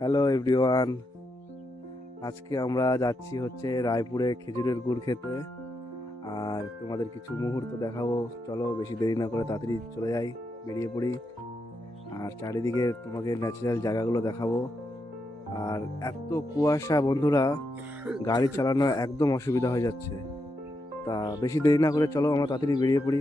Hello everyone, আজকে আমরা যাচ্ছি হচ্ছে রায়পুরে খেজুরের গুড় খেতে। আর তোমাদের কিছু মুহূর্ত দেখাবো। চলো বেশি দেরি না করে তাড়াতাড়ি চলে যাই, বেরিয়ে পড়ি। আর চারিদিকে তোমাকে ন্যাচারাল জায়গাগুলো দেখাবো। আর এত কুয়াশা বন্ধুরা, গাড়ি চালানো একদম অসুবিধা হয়ে যাচ্ছে। তা বেশি দেরি না করে চলো আমরা তাড়াতাড়ি বেরিয়ে পড়ি।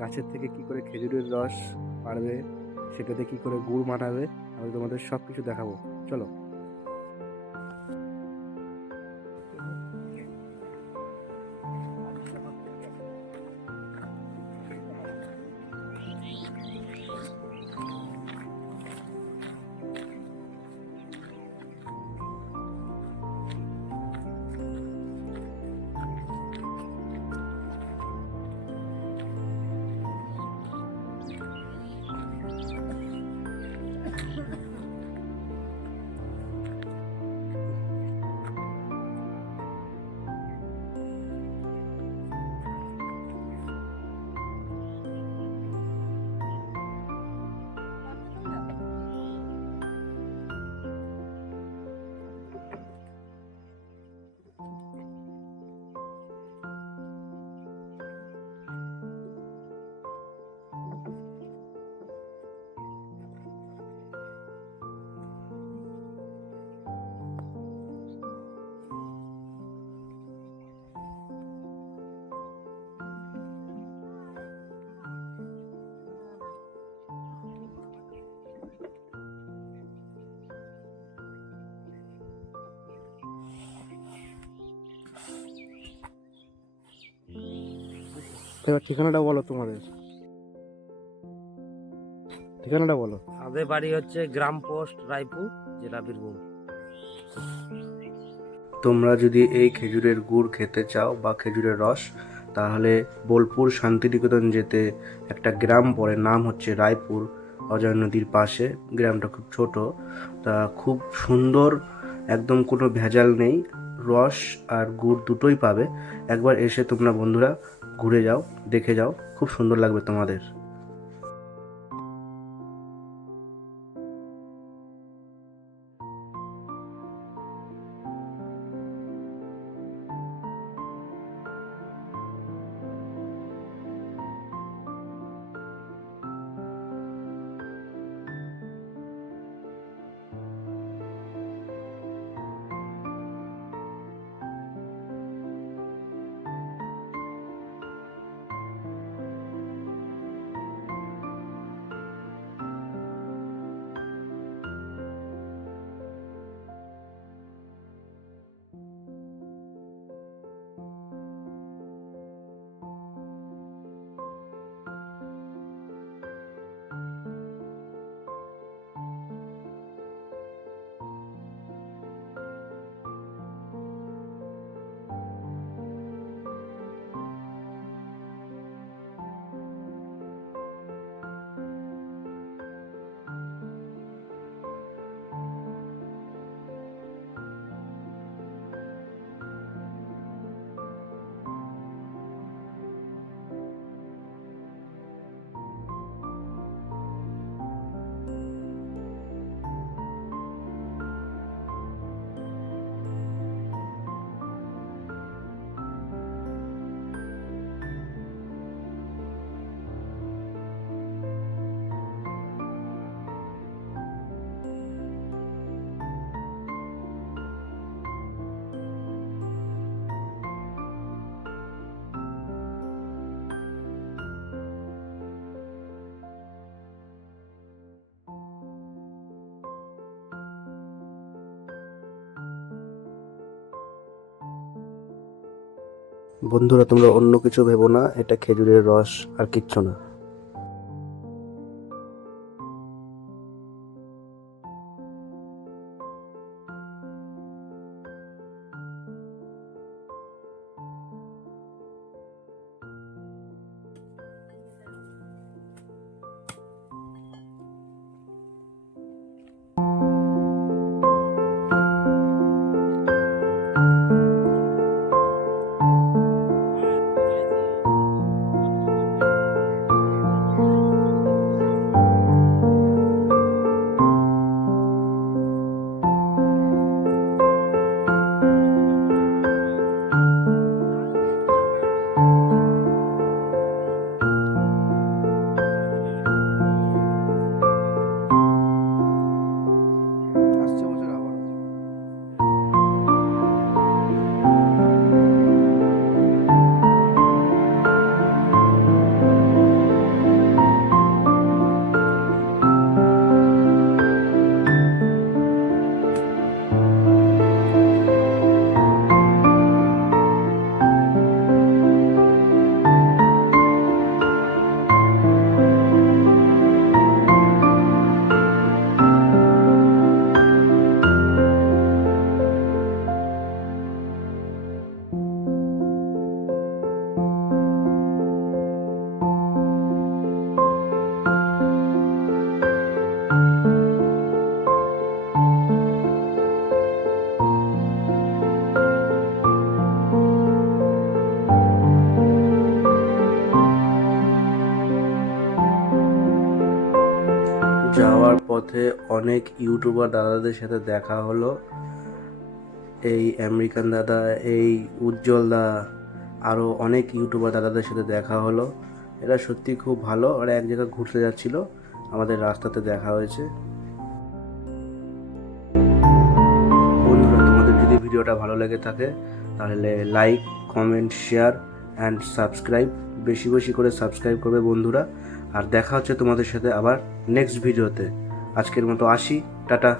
গাছের থেকে কি করে খেজুরের রস পাড়বে, সেটাতে কি করে গুড় মানাবে, আমি তোমাদের সব কিছু দেখাবো। চলো। এবার ঠিকানাটা বলো, তোমাদের ঠিকানাটা বলো। আমাদের বাড়ি হচ্ছে গ্রাম পোস্ট রায়পুর, জেলা বীরভূম। তোমরা যদি এই খেজুরের গুড় খেতে চাও বা খেজুরের রস, তাহলে বোলপুর শান্তিনিকেতন যেতে একটা গ্রাম পড়ে, নাম হচ্ছে রায়পুর। অজয় নদীর পাশে গ্রামটা, খুব ছোট। তা খুব সুন্দর, একদম কোনো ভেজাল নেই। রস আর গুড় দুটোই পাবে। একবার এসে তোমরা বন্ধুরা ঘুরে যাও, দেখে যাও, খুব সুন্দর লাগবে তোমাদের। বন্ধুরা, তোমরা অন্য কিছু ভেবো না, এটা খেজুরের রস আর কিচ্ছু না। আসছে বছর আবার যাওয়ার পথে অনেক ইউটিউবার দাদাদের সাথে দেখা হলো। এই আমেরিকান দাদা, এই উজ্জ্বল দা, আরও অনেক ইউটিউবার দাদাদের সাথে দেখা হলো। এরা সত্যি খুব ভালো। ওরা এক জায়গায় ঘুরতে যাচ্ছিল, আমাদের রাস্তাতে দেখা হয়েছে। বন্ধুরা, তোমাদের যদি ভিডিওটা ভালো লেগে থাকে তাহলে like, comment, share and subscribe, বেশি বেশি করে সাবস্ক্রাইব করবে বন্ধুরা। আর দেখা হচ্ছে তোমাদের সাথে আবার নেক্সট ভিডিওতে। আজকের মতো আসি, টাটা।